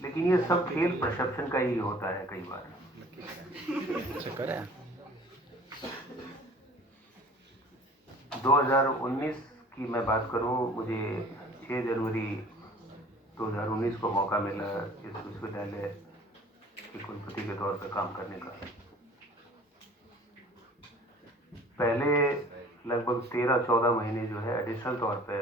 लेकिन ये सब खेल परसेप्शन का ही होता है कई बार। चक्कर है 2019 की मैं बात करूं, मुझे 6 जनवरी 2019 को मौका मिला इस विश्वविद्यालय के कुलपति के तौर पर काम करने का। पहले लगभग 13-14 महीने जो है एडिशनल तौर पे,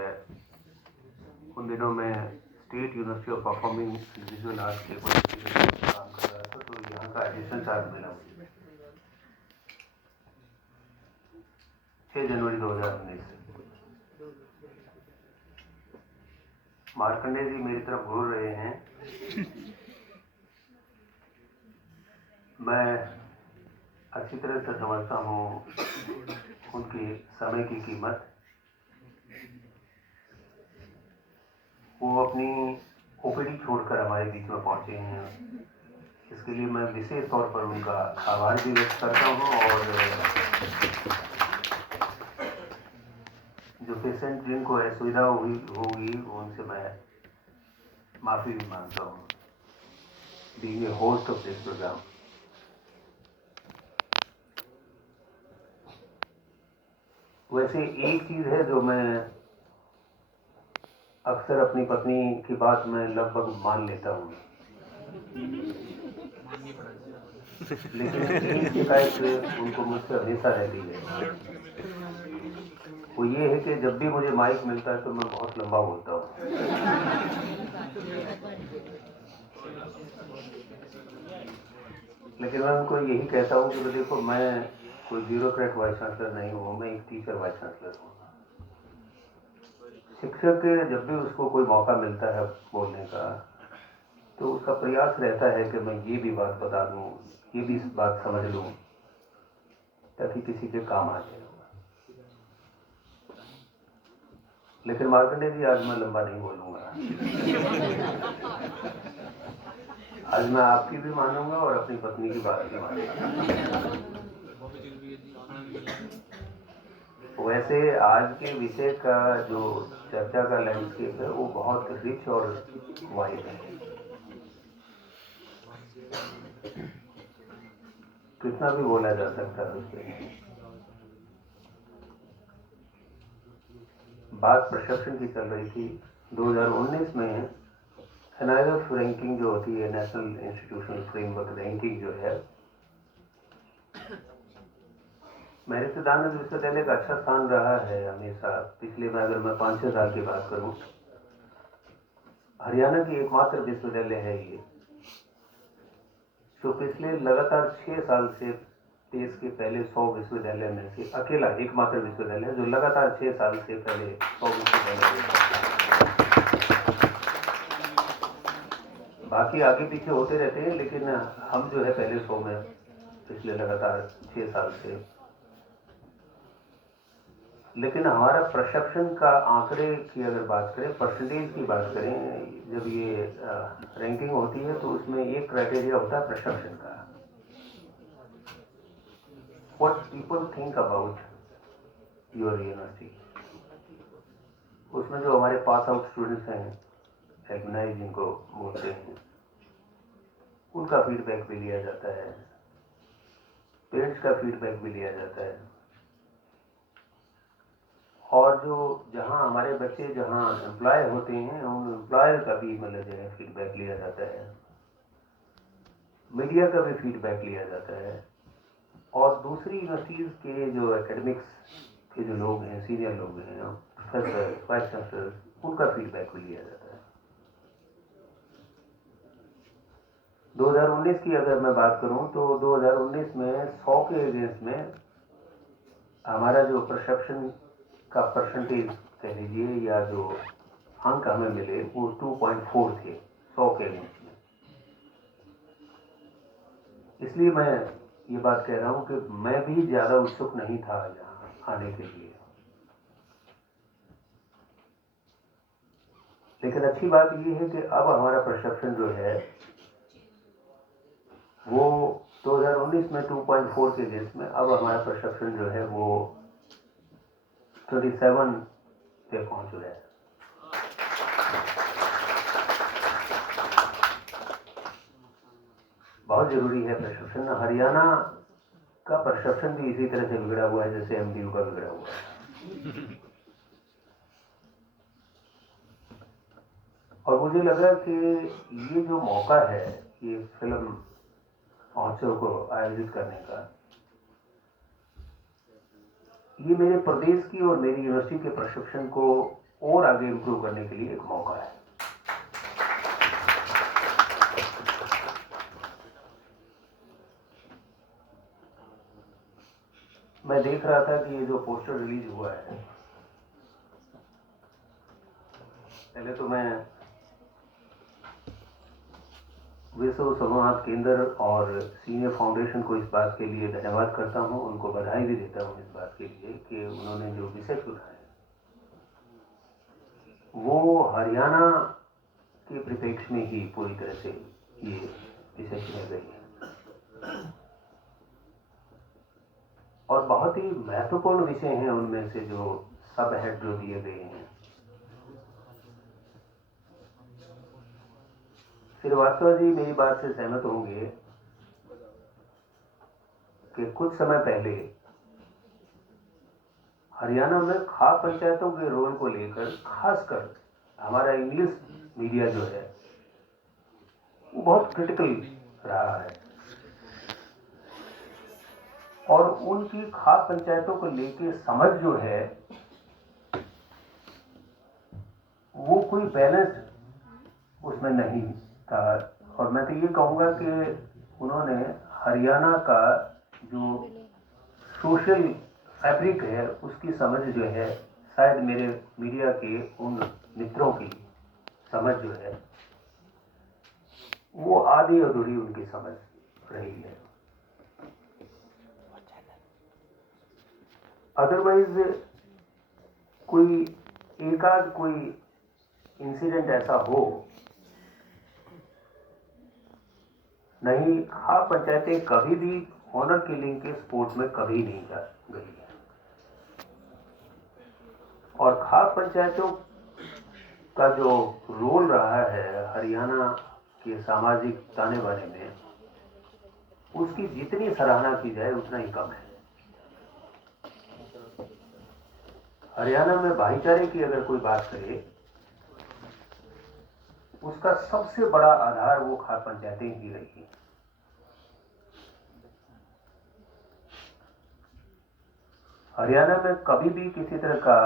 उन दिनों में state university of performing visual arts के कुलपति के तौर पर काम कर रहा था, तो यहाँ का एडिशनल चार्ज मिला मुझे 6 जनवरी 2019 से। मार्कंडे जी मेरी तरफ घूर रहे हैं। मैं अच्छी तरह से समझता हूँ उनके समय की कीमत। वो अपनी ओपीडी छोड़कर हमारे बीच में पहुंचे हैं, इसके लिए मैं विशेष तौर पर उनका आभार भी व्यक्त करता हूँ, और जो पेशेंट जिनको असुविधा होगी उनसे मैं माफ़ी भी मांगता हूँ, being a host of this programme. वैसे एक चीज़ है जो मैं अक्सर अपनी पत्नी की बात में लगभग मान लेता हूँ, लेकिन एक शिकायत उनको मुझसे हमेशा रहती है। वो ये है कि जब भी मुझे माइक मिलता है तो मैं बहुत लंबा बोलता हूँ। लेकिन मैं उनको यही कहता हूँ कि देखो, मैं कोई ब्यूरोक्रेट वाइस चांसलर नहीं हूँ, मैं एक टीचर वाइस चांसलर हूँ। शिक्षक जब भी उसको कोई मौका मिलता है बोलने का, तो उसका प्रयास रहता है कि मैं ये भी बात बता दूँ, ये भी बात समझ लूँ, ताकि किसी के काम आ जाए। लेकिन मार्कंडे जी, आज मैं लंबा नहीं बोलूँगा। आज मैं आपकी भी मानूंगा और अपनी पत्नी की बात भी मानूंगा। वैसे आज के विषय का जो चर्चा का लैंडस्केप है वो बहुत रिच और वाइड है। कितना भी बोला जा सकता है उस पर। बात परसेप्शन की चल रही थी। 2019 में एनआईएफ रैंकिंग जो होती है, नेशनल इंस्टीट्यूशनल फ्रेमवर्क रैंकिंग जो है, मेरे सिद्धांत विश्वविद्यालय का अच्छा स्थान रहा है हमेशा। पिछले में अगर मैं 5-6 साल की बात करूं, हरियाणा की एकमात्र विश्वविद्यालय है ये, जो पिछले लगातार 6 साल से देश के पहले 100 विश्वविद्यालय में से अकेला एकमात्र विश्वविद्यालय जो लगातार 6 साल से पहले 100 विश्वविद्यालय, बाकी आगे पीछे होते रहते हैं, लेकिन हम जो है पहले 100 में पिछले लगातार 6 साल से। लेकिन हमारा परसेप्शन का आंकड़े की अगर बात करें, परसेंटेज की बात करें, जब ये रैंकिंग होती है तो उसमें एक क्राइटेरिया होता है परसेप्शन का, what people think about your university. उसमें जो हमारे पास आउट स्टूडेंट्स हैं, एलुमनाई जिनको बोलते हैं, उनका फीडबैक भी लिया जाता है, पेरेंट्स का फीडबैक भी लिया जाता है, और जो जहाँ हमारे बच्चे जहाँ एम्प्लॉय होते हैं उन एम्प्लॉयर का भी मतलब जो है फीडबैक लिया जाता है, मीडिया का भी फीडबैक लिया जाता है, और दूसरी यूनिवर्सिटीज़ के जो एकेडमिक्स के जो लोग हैं, सीनियर लोग हैं, प्रोफेसर, वाइस चांसलर, उनका फीडबैक भी लिया जाता है। 2019 की अगर मैं बात करूं तो 2019 में 100 के अगेंस्ट में हमारा जो परसेप्शन का परसेंटेज कह लीजिए या जो अंक हमें मिले वो 2.4 थे 100 के अगेंस्ट में। इसलिए मैं ये बात कह रहा हूं कि मैं भी ज़्यादा उत्सुक नहीं था यहाँ आने के लिए। लेकिन अच्छी बात ये है कि अब हमारा परसेप्शन जो है वो 2019 में 2.4 के अगेंस्ट में, अब हमारा परसेप्शन जो है वो 27 पे पहुंच गया है। बहुत ज़रूरी है परसेप्शन। हरियाणा का परसेप्शन भी इसी तरह से बिगड़ा हुआ है जैसे एमडीयू का बिगड़ा हुआ है। और मुझे लगा कि ये जो मौका है ये फिल्म महोत्सव को आयोजित करने का, ये मेरे प्रदेश की और मेरी यूनिवर्सिटी के परसेप्शन को और आगे इम्प्रूव करने के लिए एक मौका है। मैं देख रहा था कि ये जो पोस्टर रिलीज हुआ है, पहले तो मैं विश्व संवाद केंद्र और सीनियर फाउंडेशन को इस बात के लिए धन्यवाद करता हूं, उनको बधाई भी देता हूं इस बात के लिए कि उन्होंने जो विषय चुना है वो हरियाणा के परिप्रेक्ष्य में ही पूरी तरह से ये विषय चुने गए हैं और बहुत ही महत्वपूर्ण विषय हैं उनमें से जो सब हेड जो दिए गए हैं। श्रीवास्तव जी मेरी बात से सहमत होंगे कि कुछ समय पहले हरियाणा में खाप पंचायतों के रोल को लेकर खासकर हमारा इंग्लिश मीडिया जो है वो बहुत क्रिटिकल रहा है और उनकी खाप पंचायतों को लेकर समझ जो है वो कोई बैलेंस्ड उसमें नहीं था। और मैं तो ये कहूँगा कि उन्होंने हरियाणा का जो सोशल फैब्रिक है उसकी समझ जो है शायद मेरे मीडिया के उन मित्रों की समझ जो है वो आधी अधूरी उनकी समझ रही है। अदरवाइज कोई एकाध कोई इंसिडेंट ऐसा हो, नहीं खाप पंचायतें कभी भी ऑनर किलिंग के स्पोर्ट में कभी नहीं जा गई है और खाप पंचायतों का जो रोल रहा है हरियाणा के सामाजिक ताने बाने में उसकी जितनी सराहना की जाए उतना ही कम है। हरियाणा में भाईचारे की अगर कोई बात करे उसका सबसे बड़ा आधार वो खाप पंचायतें ही रही। हरियाणा में कभी भी किसी तरह का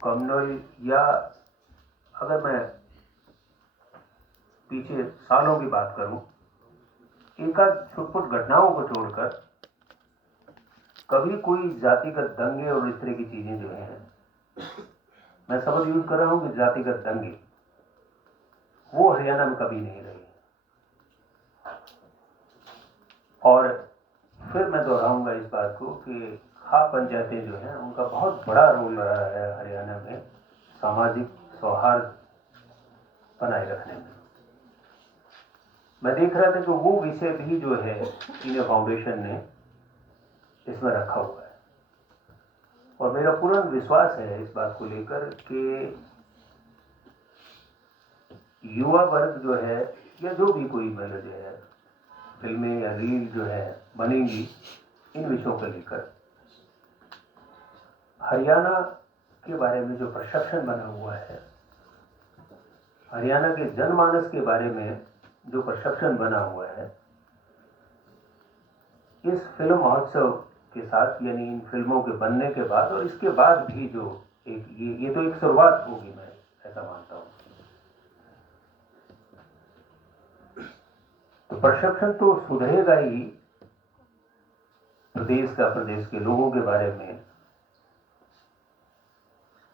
कम्युनल या अगर मैं पीछे सालों की बात करूं एकाध छुटपुट घटनाओं को छोड़कर कभी कोई जातिगत दंगे और इस तरह की चीजें जो हैं, मैं शब्द यूज कर रहा हूं कि जातिगत दंगे, वो हरियाणा में कभी नहीं रही। और फिर मैं दोहराऊंगा इस बात को कि खाप पंचायतें जो हैं उनका बहुत बड़ा रोल रहा है हरियाणा में सामाजिक सौहार्द बनाए रखने में। मैं देख रहा था कि वो विषय भी जो है सीनियर फाउंडेशन ने इसमें रखा हुआ है और मेरा पूर्ण विश्वास है इस बात को लेकर कि युवा वर्ग जो है या जो भी कोई मतलब जो है फिल्में या रील जो है बनेंगी इन विषयों को लेकर, हरियाणा के बारे में जो परसेप्शन बना हुआ है, हरियाणा के जनमानस के बारे में जो परसेप्शन बना हुआ है, इस फिल्म महोत्सव के साथ यानी इन फिल्मों के बनने के बाद और इसके बाद भी जो एक ये तो एक शुरुआत होगी, मैं ऐसा मानता हूँ। तो परसेप्शन तो सुधरेगा ही प्रदेश के लोगों के बारे में,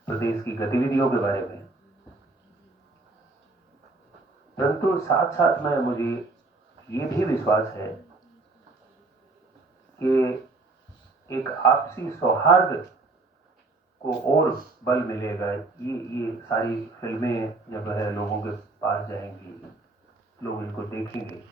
प्रदेश की गतिविधियों के बारे में, परंतु साथ साथ में मुझे ये भी विश्वास है कि एक आपसी सौहार्द को और बल मिलेगा। ये सारी फिल्में जब है लोगों के पास जाएंगी, लोग इनको देखेंगे